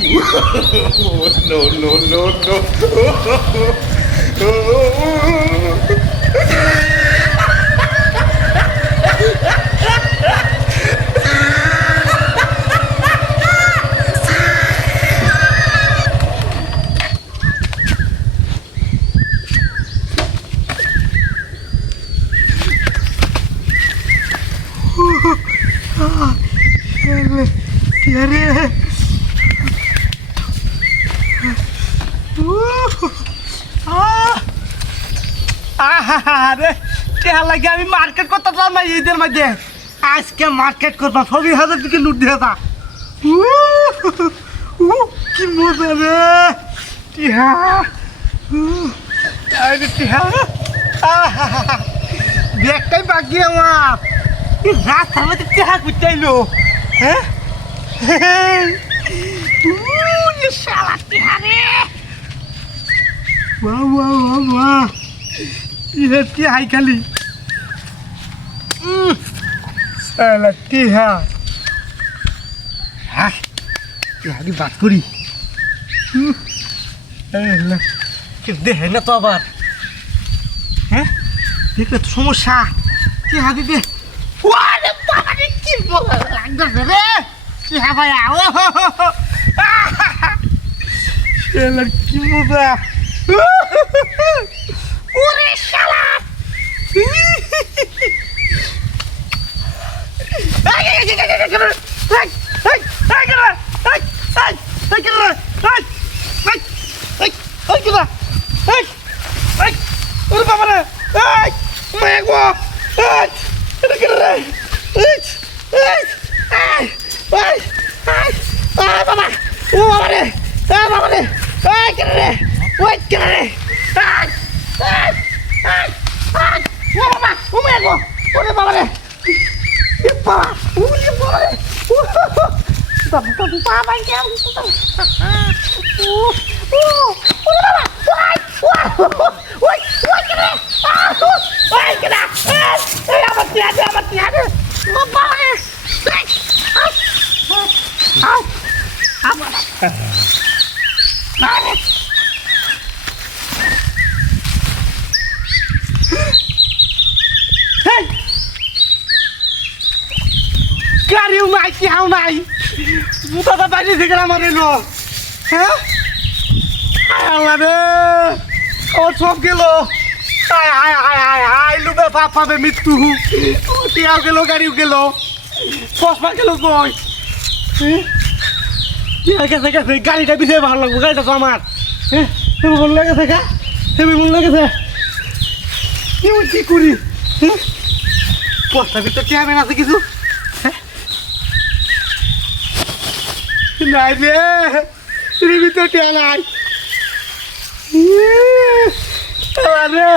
No, no, no, no. লাগে আমি market করতাম না ঈদের মধ্যে আজকে মার্কেট করতাম 20,000 থেকে লুট দিয়ে তা কি মজা রে টিহা টিহা ব্যাগটাই বাকি আমার রাস্তার মধ্যে টিহা করতে আইলো হ্যাঁ শালা টিহা রে বাহ বাহ বাহ বাহ ইহেতি হাই খালি সালা টিহা হ্যাঁ টিহাকে বাদ করি দেখে না তো আবার হ্যাঁ দেখলে তো সমস্যা টিহা দিতে কি বলা লাগতেছে রে টিহা ভাইয়া কি মজা ওরে শালা গাড়িও নাই কেউ নাই মুতাটা বাইরে থেকে আমার এলো হ্যাঁ আল্লাহ রে ও সব গেল লুবে বাপ পাবে মৃত্যু টিয়াও গেল গাড়িও গেল চশমা গেল কই গেছে গেছে গাড়িটা বিষয়ে ভালো লাগবো গাড়িটা তো আমার হ্যাঁ তুমি মন লেগেছে গা তুমি মন লেগেছে কি করি হ্যাঁ বস্তার ভিতর টিয়াবেন আছে কিছু নাই রে এর ভিতর টিয়া নাই রে